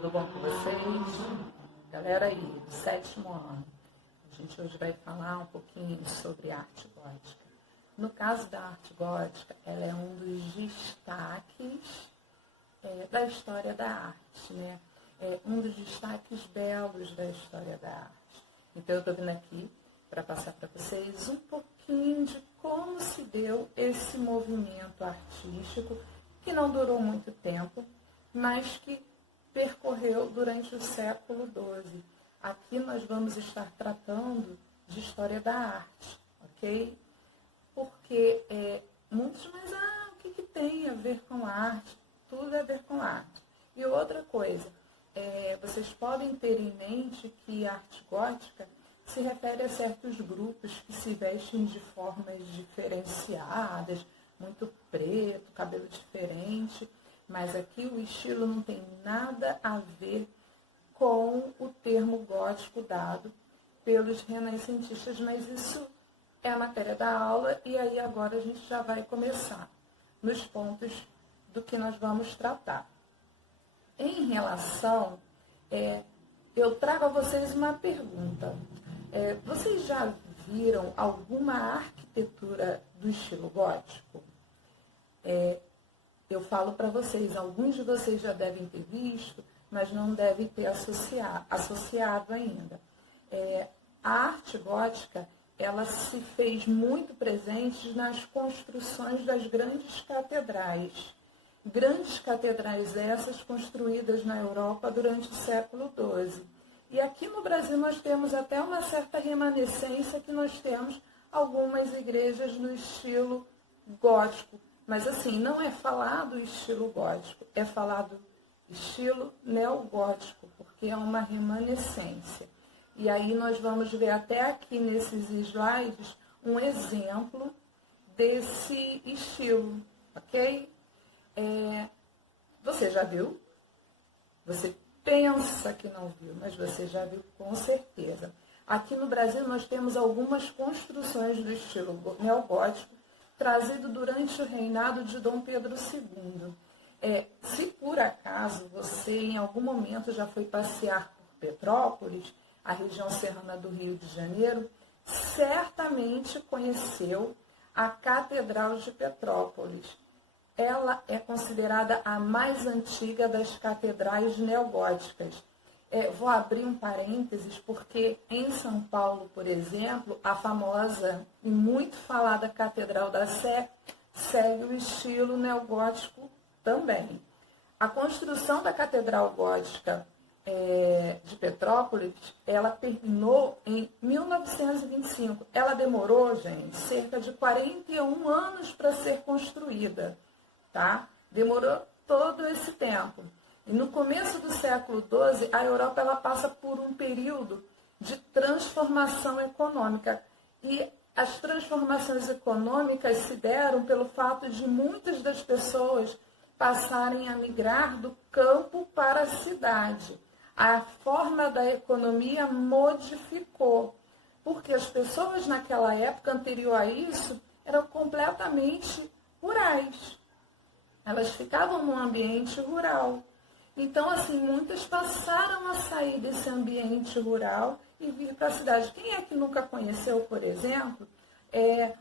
tudo bom com vocês? Galera aí do 7º ano, a gente hoje vai falar um pouquinho sobre arte gótica. No caso da arte gótica, ela é um dos destaques da história da arte, né? É um dos destaques belos da história da arte. Então eu estou vindo aqui para passar para vocês um pouquinho de como se deu esse movimento artístico, que não durou muito tempo, mas que percorreu durante o século XII. Aqui nós vamos estar tratando de história da arte, ok? Porque muitos, mas o que tem a ver com arte? Tudo a ver com arte. E outra coisa, vocês podem ter em mente que a arte gótica se refere a certos grupos que se vestem de formas diferenciadas, muito preto, cabelo diferente, mas aqui o estilo não tem nada a ver com o termo gótico dado pelos renascentistas, mas isso é a matéria da aula e aí agora a gente já vai começar nos pontos do que nós vamos tratar. Em relação, eu trago a vocês uma pergunta. Vocês já viram alguma arquitetura do estilo gótico? Eu falo para vocês, alguns de vocês já devem ter visto, mas não devem ter associado ainda. A arte gótica, ela se fez muito presente nas construções das grandes catedrais. Grandes catedrais essas construídas na Europa durante o século XII. E aqui no Brasil nós temos até uma certa remanescência que nós temos algumas igrejas no estilo gótico. Mas assim, não é falado estilo gótico, é falado estilo neogótico, porque é uma remanescência. E aí nós vamos ver até aqui nesses slides um exemplo desse estilo, ok? Você já viu? Você pensa que não viu, mas você já viu com certeza. Aqui no Brasil nós temos algumas construções do estilo neogótico, trazido durante o reinado de Dom Pedro II. Se por acaso você em algum momento já foi passear por Petrópolis, a região serrana do Rio de Janeiro, certamente conheceu a Catedral de Petrópolis. Ela é considerada a mais antiga das catedrais neogóticas. Vou abrir um parênteses, porque em São Paulo, por exemplo, a famosa e muito falada Catedral da Sé segue o estilo neogótico também. A construção da Catedral Gótica de Petrópolis, ela terminou em 1925. Ela demorou, gente, cerca de 41 anos para ser construída, tá? Demorou todo esse tempo. E no começo do século XII, a Europa ela passa por um período de transformação econômica. E as transformações econômicas se deram pelo fato de muitas das pessoas passarem a migrar do campo para a cidade. A forma da economia modificou, porque as pessoas naquela época anterior a isso eram completamente rurais. Elas ficavam num ambiente rural. Então, assim, muitas passaram a sair desse ambiente rural e vir para a cidade. Quem é que nunca conheceu, por exemplo,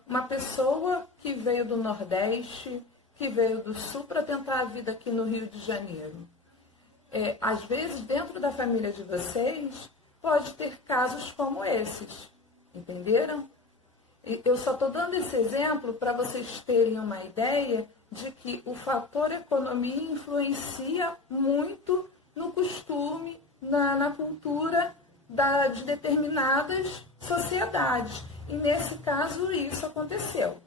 uma pessoa que veio do Nordeste, que veio do Sul para tentar a vida aqui no Rio de Janeiro? Às vezes, dentro da família de vocês, pode ter casos como esses, entenderam? Eu só estou dando esse exemplo para vocês terem uma ideia de que o fator economia influencia muito no costume, na cultura de determinadas sociedades. E nesse caso isso aconteceu.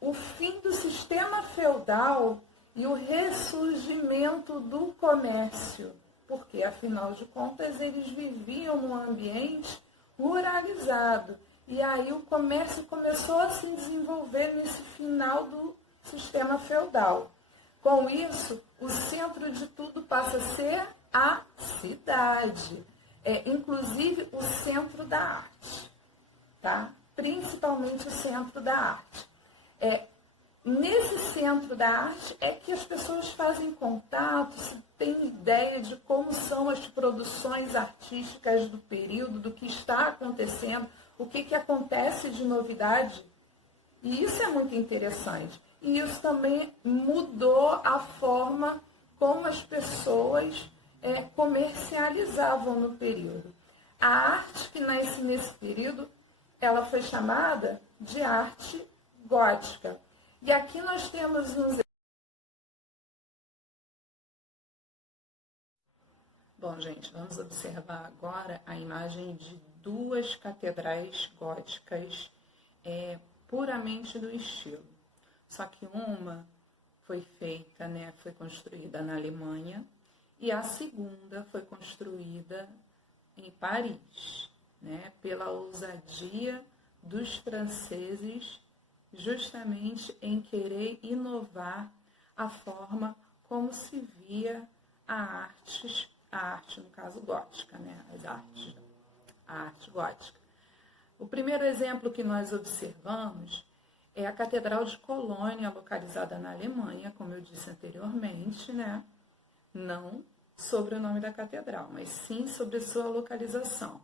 O fim do sistema feudal e o ressurgimento do comércio, porque afinal de contas eles viviam num ambiente ruralizado. E aí o comércio começou a se desenvolver nesse final do sistema feudal. Com isso, o centro de tudo passa a ser a cidade, inclusive o centro da arte, tá? Principalmente o centro da arte. nesse centro da arte é que as pessoas fazem contato, se tem ideia de como são as produções artísticas do período, do que está acontecendo, o que acontece de novidade. E isso é muito interessante. E isso também mudou a forma como as pessoas comercializavam no período. A arte que nasce nesse período, ela foi chamada de arte gótica. E aqui nós temos uns... Bom, gente, vamos observar agora a imagem de duas catedrais góticas puramente do estilo. Só que uma foi feita, foi construída na Alemanha e a segunda foi construída em Paris, pela ousadia dos franceses, justamente em querer inovar a forma como se via a arte no caso gótica, a arte gótica. O primeiro exemplo que nós observamos é a Catedral de Colônia, localizada na Alemanha, como eu disse anteriormente, não sobre o nome da catedral, mas sim sobre sua localização.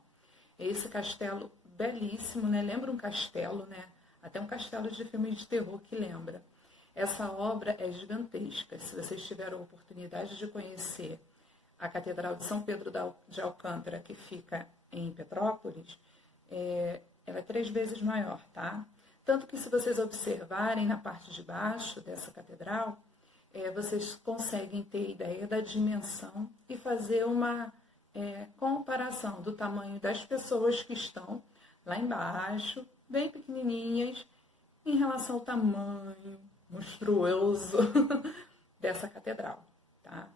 Esse castelo belíssimo, lembra um castelo, até um castelo de filme de terror que lembra. Essa obra é gigantesca. Se vocês tiveram a oportunidade de conhecer a Catedral de São Pedro de Alcântara, que fica em Petrópolis, ela é 3 vezes maior, tá? Tanto que se vocês observarem na parte de baixo dessa catedral, vocês conseguem ter ideia da dimensão e fazer uma comparação do tamanho das pessoas que estão lá embaixo, bem pequenininhas, em relação ao tamanho monstruoso dessa catedral, tá?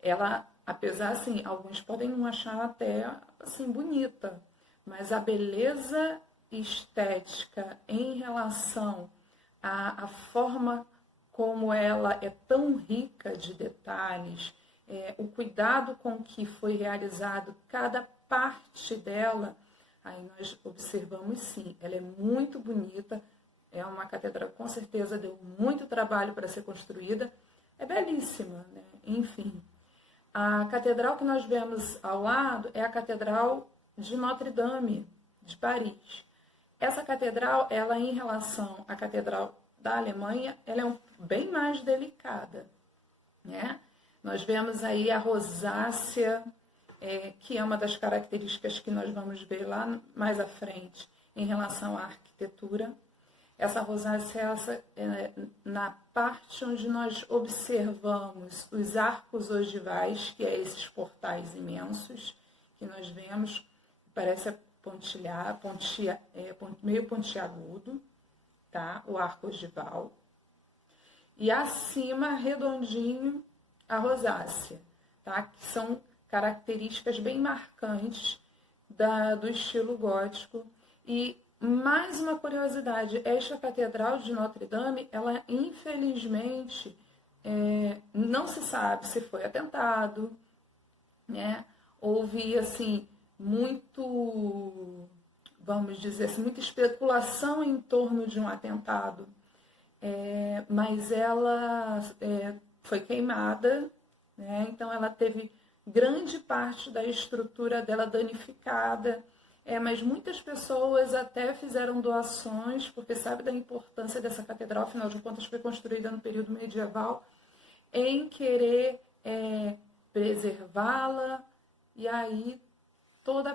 Ela, apesar, assim, alguns podem não achar até, assim, bonita, mas a beleza estética em relação à forma como ela é tão rica de detalhes, o cuidado com que foi realizado cada parte dela, aí nós observamos sim, ela é muito bonita, é uma catedral que com certeza deu muito trabalho para ser construída, é belíssima, Enfim. A catedral que nós vemos ao lado é a Catedral de Notre-Dame, de Paris. Essa catedral, ela em relação à Catedral da Alemanha, ela é bem mais delicada, Nós vemos aí a rosácea, que é uma das características que nós vamos ver lá mais à frente em relação à arquitetura. Essa rosácea, na parte onde nós observamos os arcos ogivais, que é esses portais imensos que nós vemos, parece meio pontiagudo, tá? O arco ogival. E acima, redondinho, a rosácea, tá? Que são características bem marcantes do estilo gótico. E mais uma curiosidade, esta Catedral de Notre-Dame, ela infelizmente não se sabe se foi atentado, Houve, assim, vamos dizer assim, muita especulação em torno de um atentado, mas ela foi queimada, então ela teve grande parte da estrutura dela danificada, mas muitas pessoas até fizeram doações, porque sabe da importância dessa catedral, afinal de contas foi construída no período medieval, em querer preservá-la, e aí toda a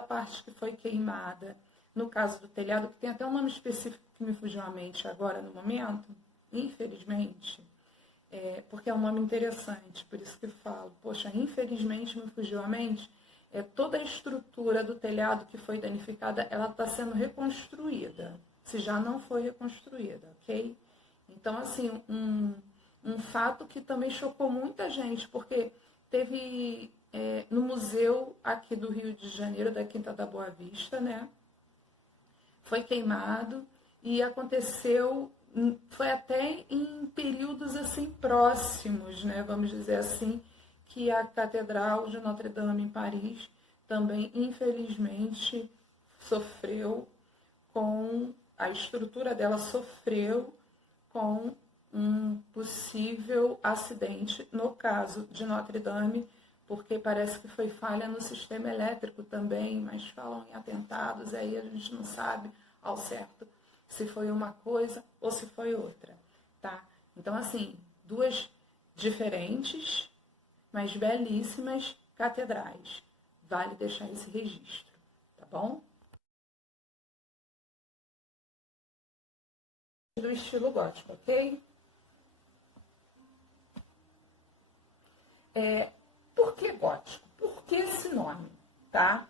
parte que foi queimada, no caso do telhado, que tem até um nome específico que me fugiu à mente agora no momento, infelizmente, porque é um nome interessante, por isso que eu falo, poxa, infelizmente me fugiu à mente, toda a estrutura do telhado que foi danificada, ela está sendo reconstruída, se já não foi reconstruída, ok? Então, assim, um fato que também chocou muita gente, porque teve no museu aqui do Rio de Janeiro, da Quinta da Boa Vista, foi queimado e aconteceu, foi até em períodos assim próximos, vamos dizer assim, que a Catedral de Notre-Dame em Paris também, infelizmente, a estrutura dela sofreu com um possível acidente, no caso de Notre Dame, porque parece que foi falha no sistema elétrico também, mas falam em atentados, aí a gente não sabe ao certo se foi uma coisa ou se foi outra, tá? Então, assim, duas diferentes, mas belíssimas catedrais. Vale deixar esse registro, tá bom? Do estilo gótico, ok? Por que gótico? Por que esse nome, tá?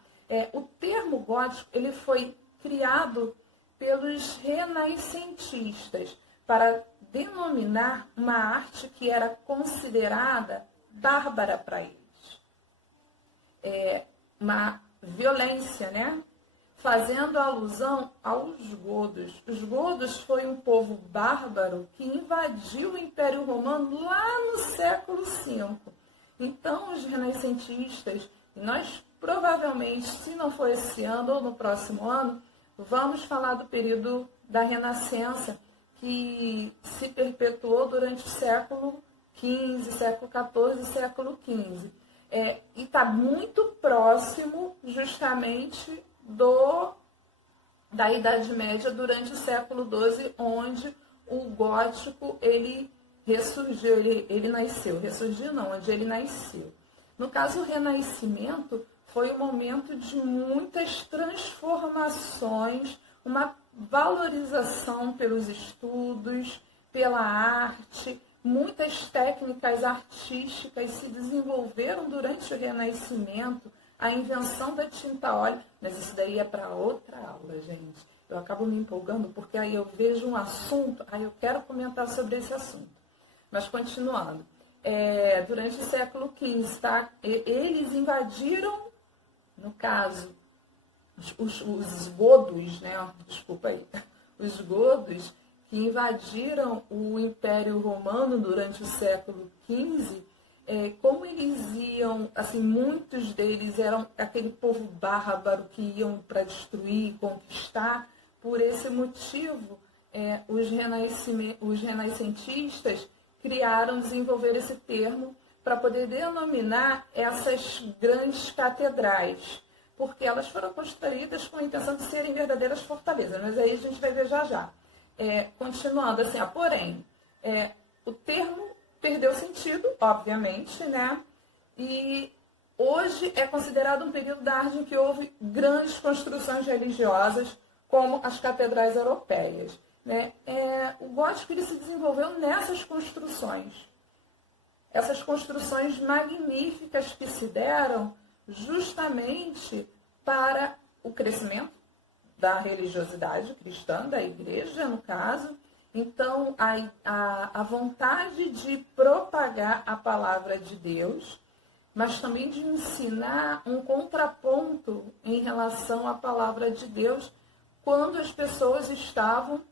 O termo gótico, ele foi criado pelos renascentistas para denominar uma arte que era considerada bárbara para eles. Uma violência, né? Fazendo alusão aos godos. Os godos foi um povo bárbaro que invadiu o Império Romano lá no século V. Então, os renascentistas, e nós provavelmente, se não for esse ano ou no próximo ano, vamos falar do período da Renascença, que se perpetuou durante o século XV, século XIV e século XV. E está muito próximo, justamente, da Idade Média, durante o século XII, onde o gótico, ele ressurgiu, ele nasceu. Ressurgiu não, onde ele nasceu. No caso, o Renascimento foi um momento de muitas transformações, uma valorização pelos estudos, pela arte. Muitas técnicas artísticas se desenvolveram durante o Renascimento, a invenção da tinta óleo, mas isso daí é para outra aula, gente. Eu acabo me empolgando porque aí eu vejo um assunto, aí eu quero comentar sobre esse assunto. Mas continuando, durante o século XV, tá? Eles invadiram, no caso, os godos, né? Desculpa aí, os godos que invadiram o Império Romano durante o século XV, como eles iam, assim, muitos deles eram aquele povo bárbaro que iam para destruir, conquistar. Por esse motivo, os renascentistas desenvolveram esse termo para poder denominar essas grandes catedrais, porque elas foram construídas com a intenção de serem verdadeiras fortalezas, mas aí a gente vai ver já já. Continuando assim, porém, o termo perdeu sentido, obviamente, né? E hoje é considerado um período da arte em que houve grandes construções religiosas, como as catedrais europeias, né? O gótico, ele se desenvolveu nessas construções. Essas construções magníficas que se deram justamente para o crescimento da religiosidade cristã, da igreja, no caso. Então, a vontade de propagar a palavra de Deus, mas também de ensinar um contraponto em relação à palavra de Deus quando as pessoas estavam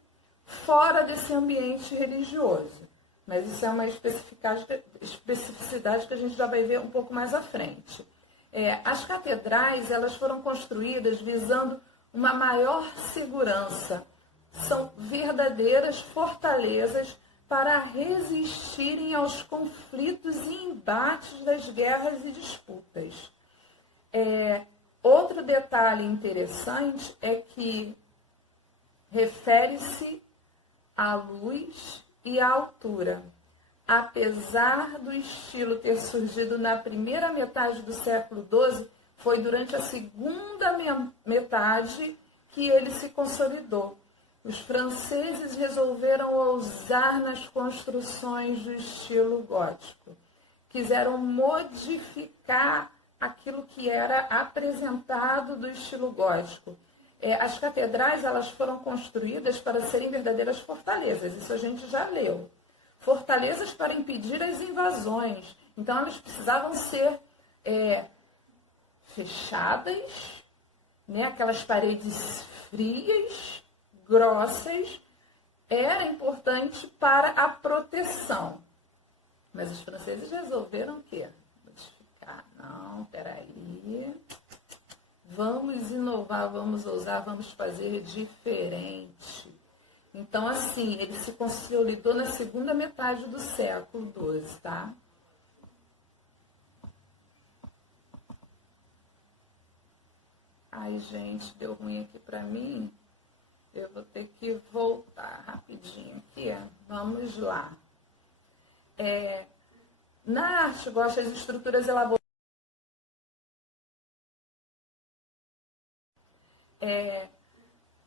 fora desse ambiente religioso. Mas isso é uma especificidade que a gente já vai ver um pouco mais à frente. As catedrais, elas foram construídas visando uma maior segurança. São verdadeiras fortalezas para resistirem aos conflitos e embates das guerras e disputas. Outro detalhe interessante é que refere-se à luz e à altura. Apesar do estilo ter surgido na primeira metade do século XII, foi durante a segunda metade que ele se consolidou. Os franceses resolveram ousar nas construções do estilo gótico. Quiseram modificar aquilo que era apresentado do estilo gótico. As catedrais, elas foram construídas para serem verdadeiras fortalezas, isso a gente já leu. Fortalezas para impedir as invasões. Então, elas precisavam ser fechadas, né? Aquelas paredes frias, grossas, era importante para a proteção. Mas os franceses resolveram o quê? Modificar. Não, peraí. Vamos inovar, vamos ousar, vamos fazer diferente. Então, assim, ele se consolidou na segunda metade do século XII, tá? Ai, gente, deu ruim aqui pra mim. Eu vou ter que voltar rapidinho aqui. Vamos lá. Na arte, gosto das estruturas elaboradas.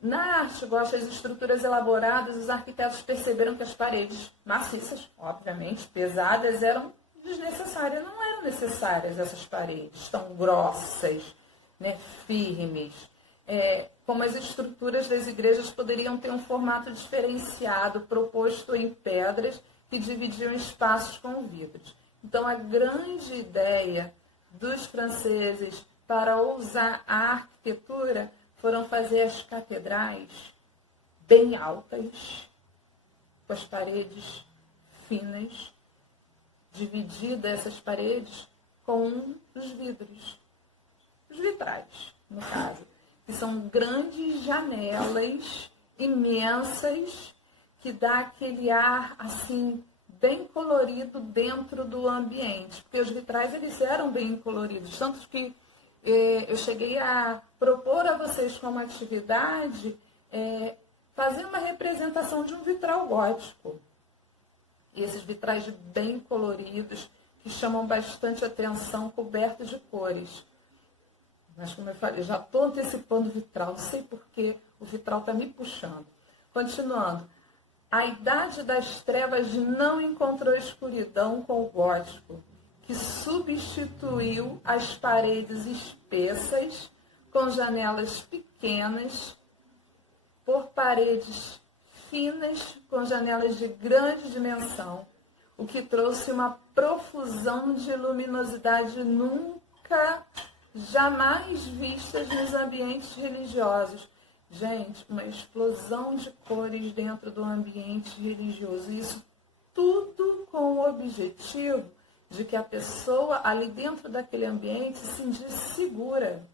Na arte, gosto das estruturas elaboradas, os arquitetos perceberam que as paredes maciças, obviamente, pesadas, eram desnecessárias. Não eram necessárias essas paredes tão grossas, né, firmes. Como as estruturas das igrejas poderiam ter um formato diferenciado, proposto em pedras que dividiam espaços com vidros. Então, a grande ideia dos franceses para usar a arquitetura foram fazer as catedrais bem altas, com as paredes finas, divididas essas paredes com os vidros, os vitrais, no caso, que são grandes janelas imensas que dá aquele ar assim bem colorido dentro do ambiente, porque os vitrais eles eram bem coloridos, tanto que eu cheguei a propor a vocês como atividade fazer uma representação de um vitral gótico. E esses vitrais bem coloridos, que chamam bastante atenção, cobertos de cores. Mas, como eu falei, eu já estou antecipando o vitral, não sei porque o vitral está me puxando. Continuando. A Idade das Trevas não encontrou escuridão com o gótico, que substituiu as paredes espessas com janelas pequenas por paredes finas com janelas de grande dimensão, o que trouxe uma profusão de luminosidade nunca, jamais vistas nos ambientes religiosos. Gente, uma explosão de cores dentro do ambiente religioso. Isso tudo com o objetivo de que a pessoa ali dentro daquele ambiente se sentisse segura.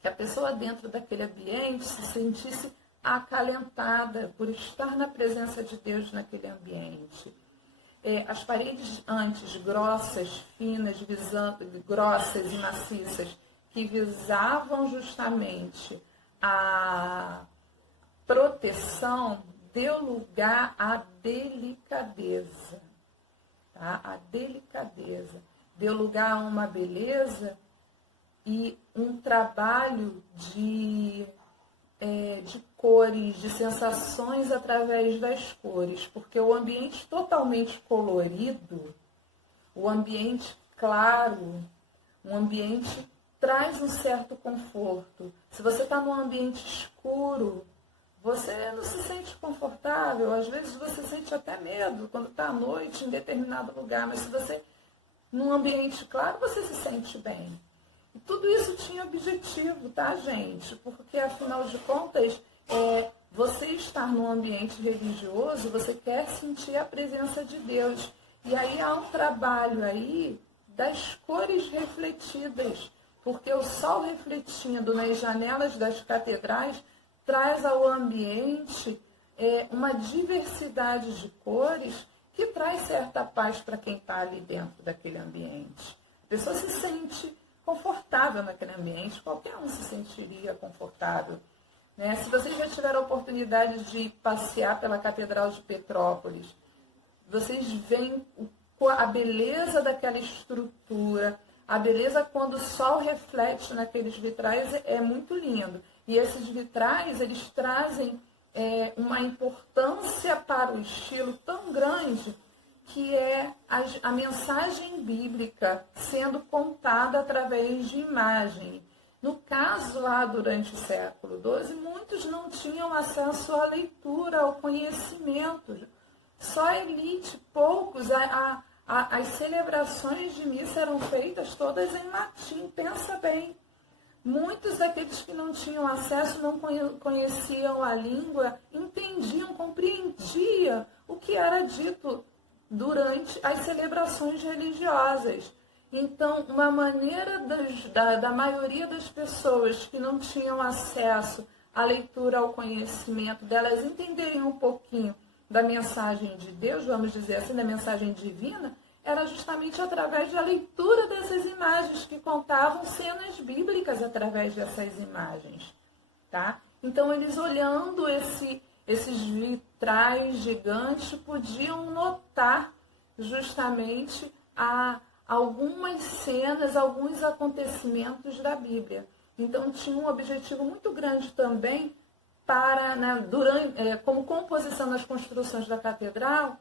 Que a pessoa dentro daquele ambiente se sentisse acalentada por estar na presença de Deus naquele ambiente. As paredes antes grossas, finas, grossas e maciças, que visavam justamente a proteção, deu lugar à delicadeza. Tá? A delicadeza deu lugar a uma beleza e um trabalho de cores, de sensações através das cores, porque o ambiente totalmente colorido, o ambiente claro, um ambiente traz um certo conforto. Se você está num ambiente escuro, você não se sente confortável, às vezes você sente até medo quando está à noite em determinado lugar, mas se você, num ambiente claro, você se sente bem. E tudo isso tinha objetivo, tá, gente? Porque, afinal de contas, você estar num ambiente religioso, você quer sentir a presença de Deus. E aí há um trabalho aí das cores refletidas, porque o sol refletindo nas janelas das catedrais traz ao ambiente uma diversidade de cores que traz certa paz para quem está ali dentro daquele ambiente. A pessoa se sente confortável naquele ambiente, qualquer um se sentiria confortável. Né? Se vocês já tiveram a oportunidade de passear pela Catedral de Petrópolis, vocês veem a beleza daquela estrutura, a beleza quando o sol reflete naqueles vitrais é muito lindo. E esses vitrais, eles trazem uma importância para o estilo tão grande que é a mensagem bíblica sendo contada através de imagem. No caso, lá durante o século XII, muitos não tinham acesso à leitura, ao conhecimento. Só a elite, poucos, as celebrações de missa eram feitas todas em latim, pensa bem. Muitos daqueles que não tinham acesso, não conheciam a língua, entendiam, compreendiam o que era dito durante as celebrações religiosas. Então, uma maneira da maioria das pessoas que não tinham acesso a leitura ao conhecimento delas, entenderem um pouquinho da mensagem de Deus, vamos dizer assim, da mensagem divina, era justamente através da leitura dessas imagens, que contavam cenas bíblicas através dessas imagens, tá? Então, eles olhando esses vitrais gigantes, podiam notar justamente algumas cenas, alguns acontecimentos da Bíblia. Então, tinha um objetivo muito grande também para, né, como composição das construções da catedral,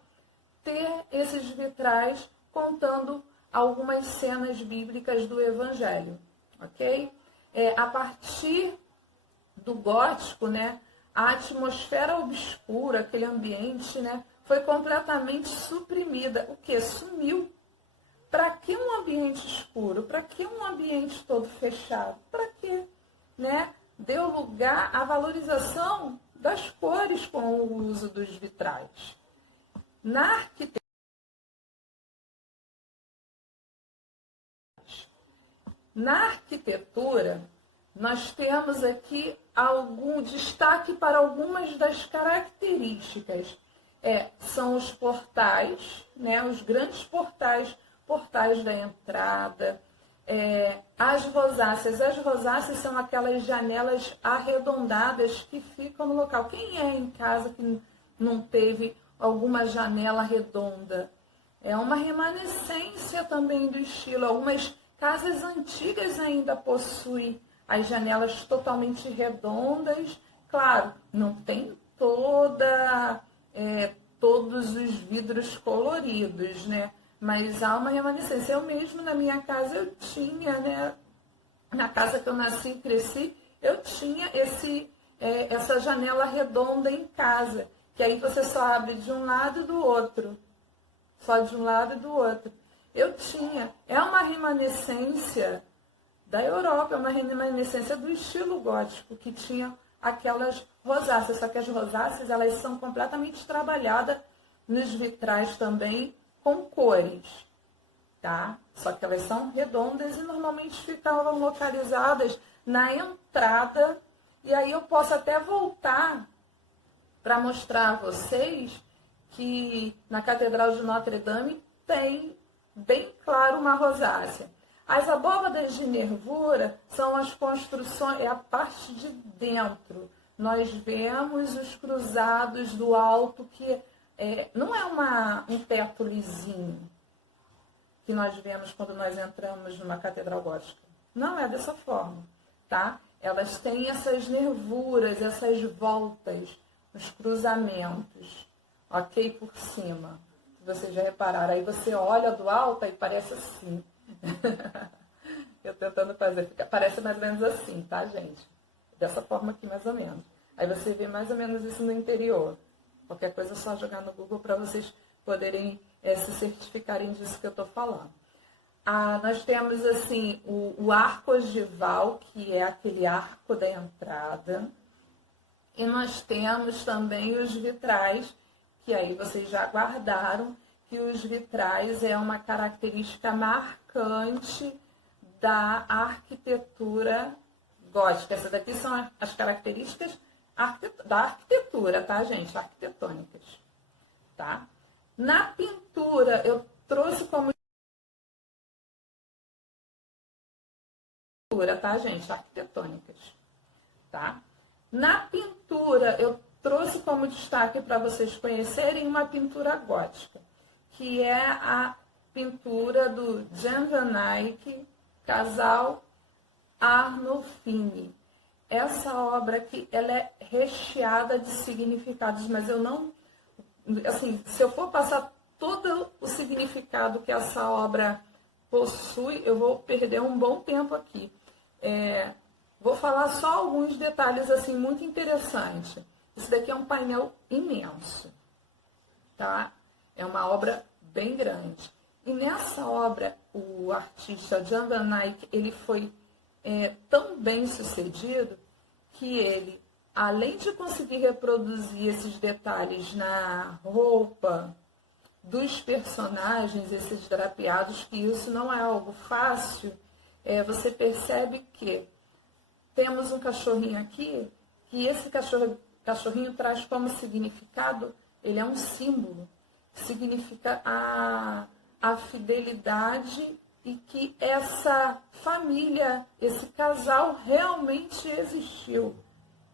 ter esses vitrais contando algumas cenas bíblicas do Evangelho, ok? A partir do gótico, né, a atmosfera obscura, aquele ambiente, né, foi completamente suprimida. O que? Sumiu. Para que um ambiente escuro? Para que um ambiente todo fechado? Para quê? Né? Deu lugar à valorização das cores com o uso dos vitrais. Na arquitetura, nós temos aqui algum destaque para algumas das características. São os portais, né, os grandes portais da entrada, as rosáceas. As rosáceas são aquelas janelas arredondadas que ficam no local. Quem é em casa que não teve alguma janela redonda? É uma remanescência também do estilo. Algumas casas antigas ainda possuem as janelas totalmente redondas. Claro, não tem todos os vidros coloridos, né? Mas há uma remanescência. Eu mesmo, na minha casa, eu tinha, né? Na casa que eu nasci e cresci, eu tinha essa janela redonda em casa, que aí você só abre de um lado e do outro. Só de um lado e do outro. Eu tinha. É uma remanescência da Europa, é uma remanescência do estilo gótico, que tinha aquelas rosáceas. Só que as rosáceas, elas são completamente trabalhadas nos vitrais também com cores, tá? Só que elas são redondas e normalmente ficavam localizadas na entrada. E aí eu posso até voltar para mostrar a vocês que na Catedral de Notre Dame tem bem claro uma rosácea. As abóbadas de nervura são as construções, é a parte de dentro. Nós vemos os cruzados do alto, que não é um teto lisinho que nós vemos quando nós entramos numa catedral gótica. Não é dessa forma, tá? Elas têm essas nervuras, essas voltas, os cruzamentos, ok? Por cima. Vocês já repararam, aí você olha do alto e parece assim. Eu tentando fazer, parece mais ou menos assim, tá, gente? Dessa forma aqui, mais ou menos. Aí você vê mais ou menos isso no interior. Qualquer coisa é só jogar no Google para vocês poderem se certificarem disso que eu estou falando. Nós temos, assim, o arco ogival, que é aquele arco da entrada. E nós temos também os vitrais, que aí vocês já guardaram, que os vitrais é uma característica marcante da arquitetura gótica. Essas daqui são as características da arquitetura, tá, gente? Arquitetônicas, tá? Na pintura, eu trouxe como... tá, gente? Arquitetônicas, tá? Na pintura, eu trouxe como destaque para vocês conhecerem uma pintura gótica, que é a pintura do Jan van Eyck, Casal Arnolfini. Essa obra aqui, ela é recheada de significados, mas eu não... Assim, se eu for passar todo o significado que essa obra possui, eu vou perder um bom tempo aqui. Vou falar só alguns detalhes assim muito interessantes. Isso daqui é um painel imenso, tá? É uma obra bem grande. E nessa obra, o artista Jan van Eyck, ele foi tão bem sucedido que ele, além de conseguir reproduzir esses detalhes na roupa dos personagens, esses drapeados, que isso não é algo fácil, você percebe que temos um cachorrinho aqui que esse cachorrinho traz como significado, ele é um símbolo, significa a fidelidade e que essa família, esse casal realmente existiu.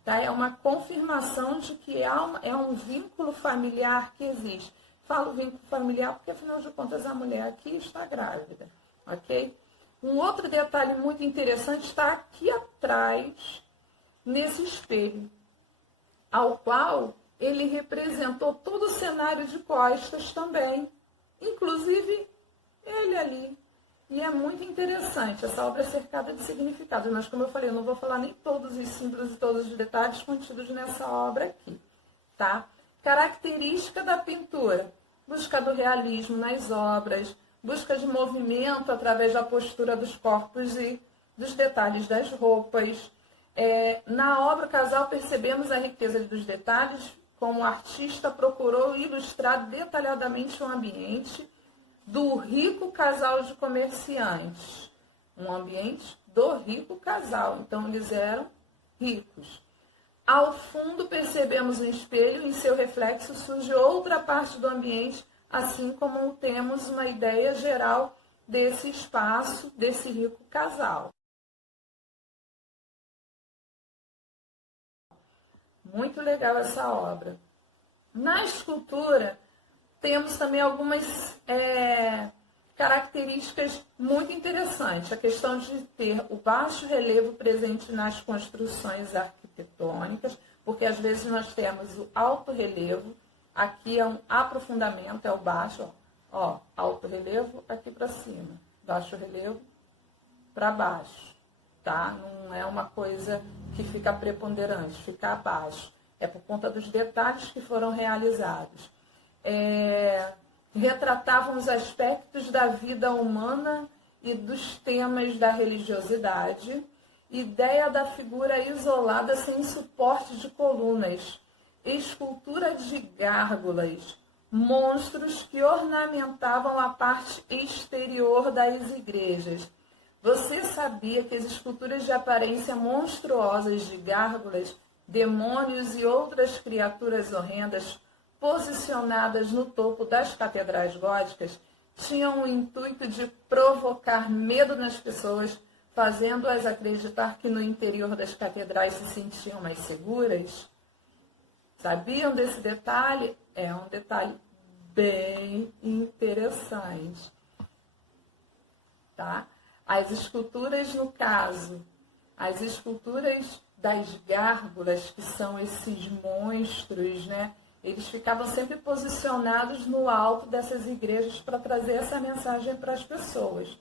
Tá? É uma confirmação de que é um vínculo familiar que existe. Falo vínculo familiar porque, afinal de contas, a mulher aqui está grávida. Ok? Um outro detalhe muito interessante está aqui atrás, nesse espelho, ao qual ele representou todo o cenário de costas também, inclusive ele ali. E é muito interessante, essa obra é cercada de significados, mas como eu falei, eu não vou falar nem todos os símbolos e todos os detalhes contidos nessa obra aqui, tá? Característica da pintura, busca do realismo nas obras, busca de movimento através da postura dos corpos e dos detalhes das roupas. Na obra O Casal percebemos a riqueza dos detalhes, como o artista procurou ilustrar detalhadamente o ambiente do rico casal de comerciantes. Um ambiente do rico casal. Então, eles eram ricos. Ao fundo, percebemos um espelho, em seu reflexo surge outra parte do ambiente, assim como temos uma ideia geral desse espaço, desse rico casal. Muito legal essa obra. Na escultura, temos também algumas características muito interessantes. A questão de ter o baixo relevo presente nas construções arquitetônicas, porque às vezes nós temos o alto relevo, aqui é um aprofundamento, é o baixo, ó, alto relevo aqui para cima, baixo relevo para baixo, tá? Não é uma coisa que fica preponderante, fica abaixo. É por conta dos detalhes que foram realizados. Retratavam os aspectos da vida humana e dos temas da religiosidade, ideia da figura isolada sem suporte de colunas, escultura de gárgulas, monstros que ornamentavam a parte exterior das igrejas. Você sabia que as esculturas de aparência monstruosas de gárgulas, demônios e outras criaturas horrendas posicionadas no topo das catedrais góticas tinham o intuito de provocar medo nas pessoas, fazendo-as acreditar que no interior das catedrais se sentiam mais seguras? Sabiam desse detalhe? É um detalhe bem interessante. Tá? As esculturas, no caso, as esculturas das gárgulas, que são esses monstros, né? Eles ficavam sempre posicionados no alto dessas igrejas para trazer essa mensagem para as pessoas.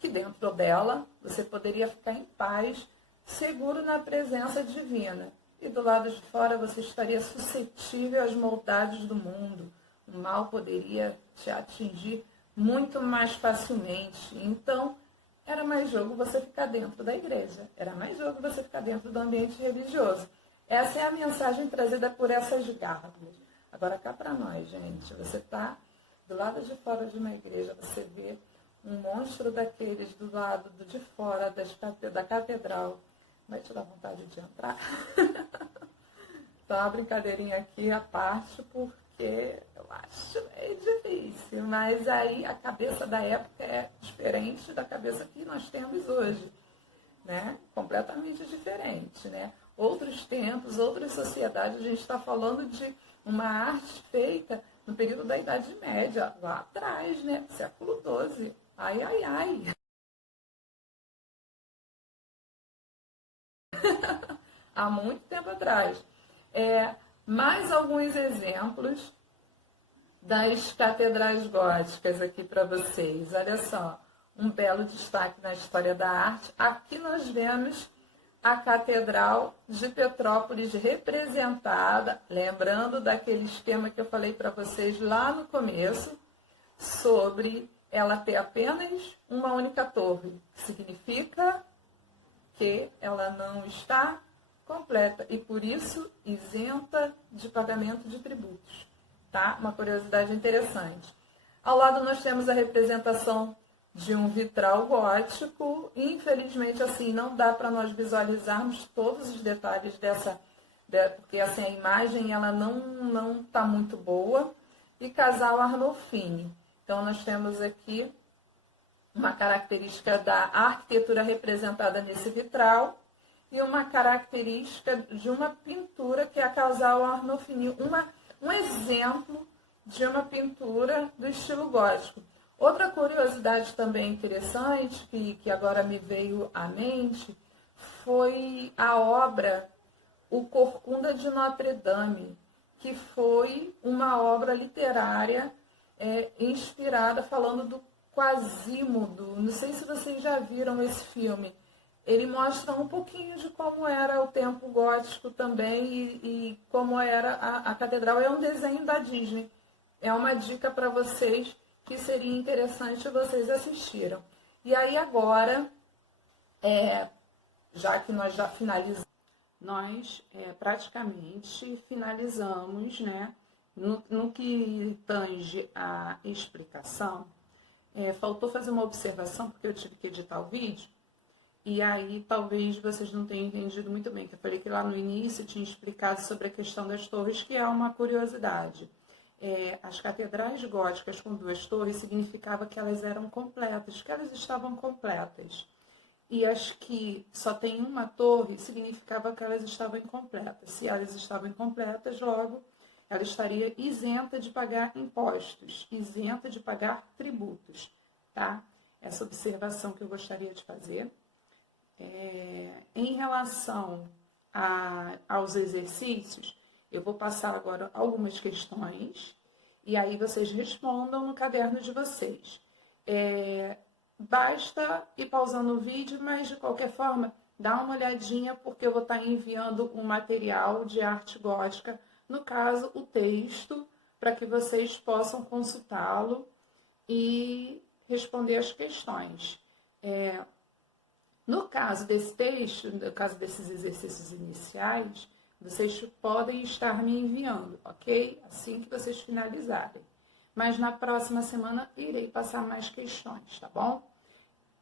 Que dentro dela você poderia ficar em paz, seguro na presença divina. E do lado de fora você estaria suscetível às maldades do mundo. O mal poderia te atingir muito mais facilmente. Então, era mais jogo você ficar dentro da igreja. Era mais jogo você ficar dentro do ambiente religioso. Essa é a mensagem trazida por essas gárgulas. Agora, cá para nós, gente, você está do lado de fora de uma igreja, você vê um monstro daqueles do lado de fora da catedral. Vai te dar vontade de entrar? Então, uma brincadeirinha aqui à parte, porque eu acho meio difícil. Mas aí a cabeça da época é diferente da cabeça que nós temos hoje, né? Completamente diferente, né? Outros tempos, outras sociedades, a gente está falando de uma arte feita no período da Idade Média, lá atrás, né? Século XII. Ai, ai, ai. Há muito tempo atrás. Mais alguns exemplos das catedrais góticas aqui para vocês. Olha só, um belo destaque na história da arte. Aqui nós vemos a Catedral de Petrópolis representada, lembrando daquele esquema que eu falei para vocês lá no começo, sobre ela ter apenas uma única torre. Significa que ela não está completa e, por isso, isenta de pagamento de tributos. Tá? Uma curiosidade interessante. Ao lado nós temos a representação de um vitral gótico. Infelizmente, assim, não dá para nós visualizarmos todos os detalhes dessa porque assim, a imagem ela não está muito boa, e casal Arnolfini. Então, nós temos aqui uma característica da arquitetura representada nesse vitral e uma característica de uma pintura que é a casal Arnolfini, um exemplo de uma pintura do estilo gótico. Outra curiosidade também interessante, que agora me veio à mente, foi a obra O Corcunda de Notre Dame, que foi uma obra literária inspirada, falando do Quasimodo. Não sei se vocês já viram esse filme. Ele mostra um pouquinho de como era o tempo gótico também e como era a catedral. É um desenho da Disney. É uma dica para vocês que seria interessante vocês assistirem. E aí agora, já que nós já finalizamos, nós praticamente finalizamos, né? No que tange a explicação, faltou fazer uma observação, porque eu tive que editar o vídeo, e aí talvez vocês não tenham entendido muito bem, que eu falei que lá no início tinha explicado sobre a questão das torres, que é uma curiosidade. As catedrais góticas com 2 torres significava que elas eram completas, que elas estavam completas. E as que só tem uma torre significava que elas estavam incompletas. Se elas estavam incompletas, logo, ela estaria isenta de pagar impostos, isenta de pagar tributos, tá? Essa observação que eu gostaria de fazer. Em relação aos exercícios, eu vou passar agora algumas questões e aí vocês respondam no caderno de vocês. Basta ir pausando o vídeo, mas de qualquer forma, dá uma olhadinha, porque eu vou estar enviando um material de arte gótica, no caso, o texto, para que vocês possam consultá-lo e responder as questões. No caso desse texto, no caso desses exercícios iniciais, vocês podem estar me enviando, ok? Assim que vocês finalizarem. Mas na próxima semana irei passar mais questões, tá bom?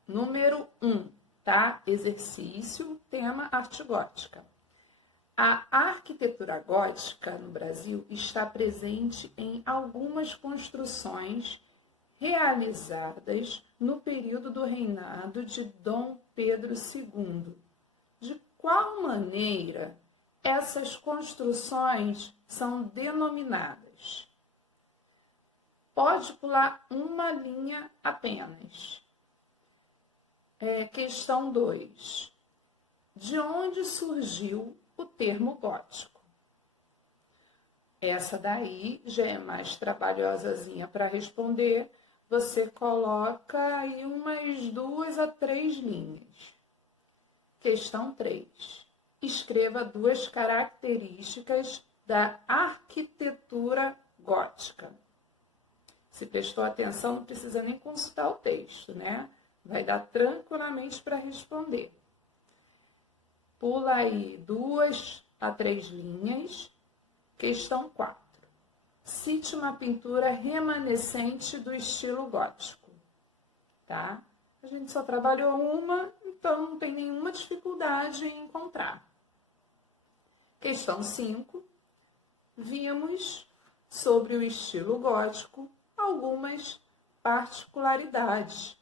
Número 1, tá? Exercício, tema arte gótica. A arquitetura gótica no Brasil está presente em algumas construções realizadas no período do reinado de Dom Pedro II. De qual maneira essas construções são denominadas? Pode pular uma linha apenas. Questão 2. De onde surgiu o termo gótico? Essa daí já é mais trabalhosazinha para responder. Você coloca aí umas 2 a 3 linhas. Questão 3. Escreva 2 características da arquitetura gótica. Se prestou atenção, não precisa nem consultar o texto, né? Vai dar tranquilamente para responder. Pula aí 2 a 3 linhas. Questão 4. Cite uma pintura remanescente do estilo gótico. Tá? A gente só trabalhou uma, então não tem nenhuma dificuldade em encontrar. Questão 5. Vimos sobre o estilo gótico algumas particularidades.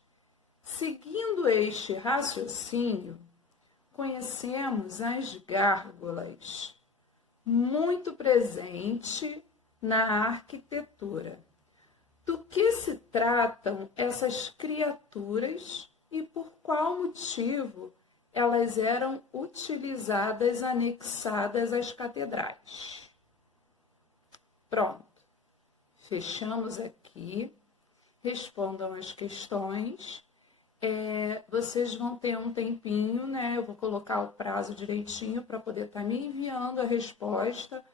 Seguindo este raciocínio, conhecemos as gárgulas, muito presente na arquitetura. Do que se tratam essas criaturas e por qual motivo elas eram utilizadas, anexadas às catedrais? Pronto. Fechamos aqui. Respondam as questões. Vocês vão ter um tempinho, né? Eu vou colocar o prazo direitinho para poder estar me enviando a resposta.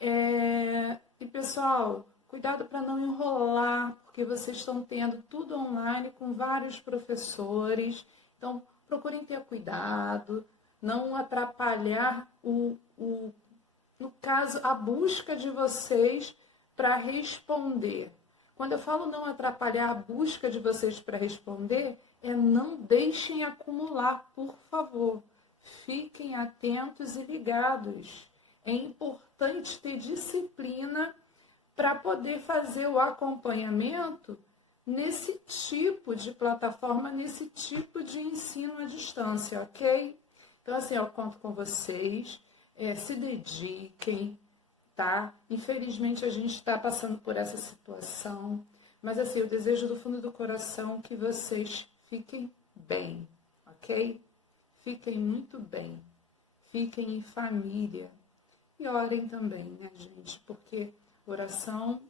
E, pessoal, cuidado para não enrolar, porque vocês estão tendo tudo online com vários professores. Então, procurem ter cuidado, não atrapalhar, no caso, a busca de vocês para responder. Quando eu falo não atrapalhar a busca de vocês para responder, não deixem acumular, por favor. fiquem atentos e ligados. É importante ter disciplina para poder fazer o acompanhamento nesse tipo de plataforma, nesse tipo de ensino à distância, ok? Então, assim, eu conto com vocês, se dediquem, tá? Infelizmente, a gente está passando por essa situação, mas, assim, eu desejo do fundo do coração que vocês fiquem bem, ok? Fiquem muito bem, fiquem em família e orem também, né, gente? Porque oração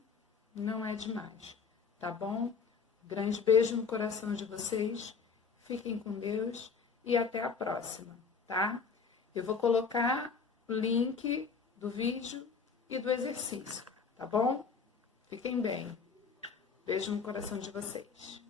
não é demais, tá bom? Grande beijo no coração de vocês, fiquem com Deus e até a próxima, tá? Eu vou colocar o link do vídeo e do exercício, tá bom? Fiquem bem. Beijo no coração de vocês.